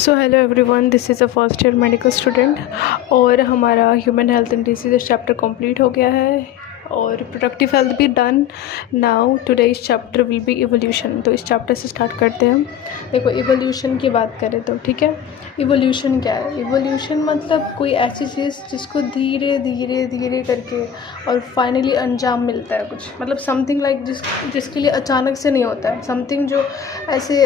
So hello everyone, this is a first year medical student और हमारा human health and disease chapter complete हो गया है और प्रोडक्टिव हेल्थ भी done. Now today's chapter will be evolution. तो इस चैप्टर से स्टार्ट करते हैं हम। देखो, इवोल्यूशन की बात करें तो ठीक है, इवोल्यूशन क्या है? इवोल्यूशन मतलब कोई ऐसी चीज़ जिसको धीरे धीरे धीरे करके और फाइनली अंजाम मिलता है कुछ, मतलब समथिंग लाइक जिसके लिए अचानक से नहीं होता है, समथिंग जो ऐसे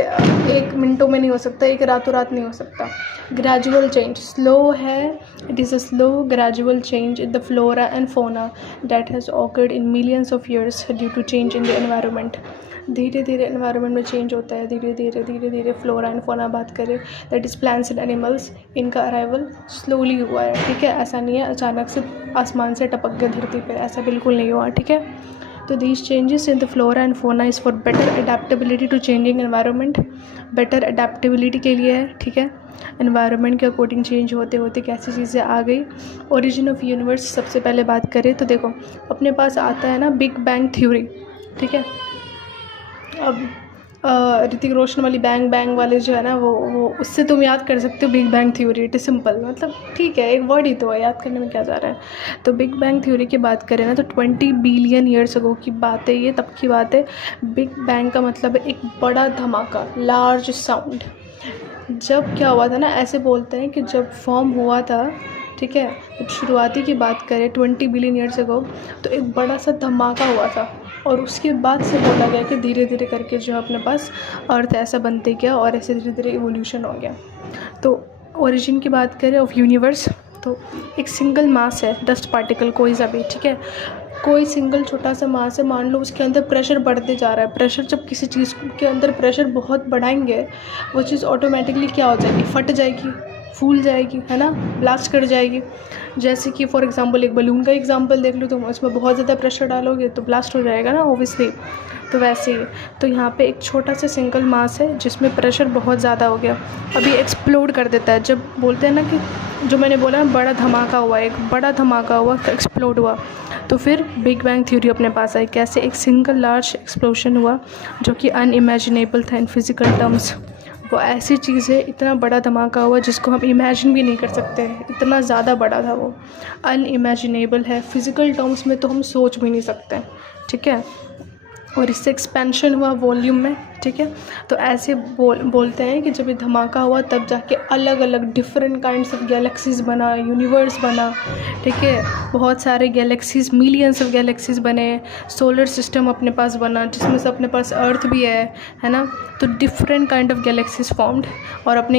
एक मिनटों में नहीं हो सकता, एक रातों रात नहीं हो सकता। ग्रेजुअल चेंज, स्लो है, it is a slow gradual change in the flora and fauna that has occurred in millions of years due to change in the environment. धीरे धीरे एनवायरनमेंट में चेंज होता है, धीरे धीरे फ्लोरा एंड फोना बात करें, that is plants and animals, इनका अराइवल स्लोली हुआ है। ठीक है, ऐसा नहीं है अचानक से आसमान से टपक गए धरती पे, ऐसा बिल्कुल नहीं हुआ। ठीक है, तो these changes in the flora and fauna is for better adaptability to changing environment, better adaptability के लिए है। ठीक है, environment के अकॉर्डिंग चेंज होते होते कैसी चीज़ें आ गई। ओरिजिन ऑफ यूनिवर्स सबसे पहले बात करें तो देखो, अपने पास आता है ना बिग बैंग थ्योरी। ठीक है, अब ऋतिक रोशन वाली बैंग बैंग वाले जो है ना, वो उससे तुम याद कर सकते हो big bang theory. It is simple, मतलब ठीक है, एक वर्ड ही तो है, याद करने में क्या जा रहा है। तो बिग बैंग थ्योरी की बात करें ना तो 20 बिलियन ईयर्स अगो की बात है, ये तब की बात है। बिग बैंग का मतलब है एक बड़ा धमाका, लार्ज साउंड। जब क्या हुआ था ना, ऐसे बोलते हैं कि जब फॉर्म हुआ था, ठीक है, जब शुरुआती की बात करें 20 बिलियन ईयर्स अगो, तो एक बड़ा सा धमाका हुआ था और उसके बाद से बोला गया कि धीरे धीरे करके जो अपने पास अर्थ ऐसा बनते गया और ऐसे धीरे धीरे इवोल्यूशन हो गया। तो ओरिजिन की बात करें ऑफ यूनिवर्स, तो एक सिंगल मास है, डस्ट पार्टिकल कोई सा भी। ठीक है, कोई सिंगल छोटा सा मास है, मान लो उसके अंदर प्रेशर बढ़ते जा रहा है। प्रेशर, जब किसी चीज़ के अंदर प्रेशर बहुत बढ़ाएंगे, वो चीज़ ऑटोमेटिकली क्या हो जाएगी, फट जाएगी, फूल जाएगी, है ना, ब्लास्ट कर जाएगी। जैसे कि फॉर एग्जांपल एक बलून का एग्जांपल देख लो, तुम उसमें बहुत ज़्यादा प्रेशर डालोगे तो ब्लास्ट हो जाएगा ना, ऑब्वियसली। तो वैसे ही तो यहाँ पे एक छोटा सा सिंगल मास है जिसमें प्रेशर बहुत ज़्यादा हो गया, अभी एक्सप्लोड कर देता है। जब बोलते हैं ना कि जो मैंने बोला ना, बड़ा धमाका हुआ, एक बड़ा धमाका हुआ, एक्सप्लोड हुआ, तो फिर बिग बैंग थ्योरी अपने पास आई। कैसे? एक सिंगल लार्ज एक्सप्लोजन हुआ जो कि अनइमेजिनेबल था इन फिज़िकल टर्म्स। वो ऐसी चीज़ है, इतना बड़ा धमाका हुआ जिसको हम इमेजिन भी नहीं कर सकते हैं, इतना ज़्यादा बड़ा था वो, अनइमेजिनेबल है फिज़िकल टर्म्स में, तो हम सोच भी नहीं सकते। ठीक है, और इससे एक्सपेंशन हुआ वॉल्यूम में। ठीक है, तो ऐसे बोलते हैं कि जब ये धमाका हुआ तब जाके अलग अलग डिफरेंट काइंड्स ऑफ गैलेक्सीज़ बना, यूनिवर्स बना। ठीक है, बहुत सारे गैलेक्सीज़, मिलियंस ऑफ गैलेक्सीज़ बने, सोलर सिस्टम अपने पास बना जिसमें से अपने पास अर्थ भी है ना। तो different kind of galaxies formed और अपने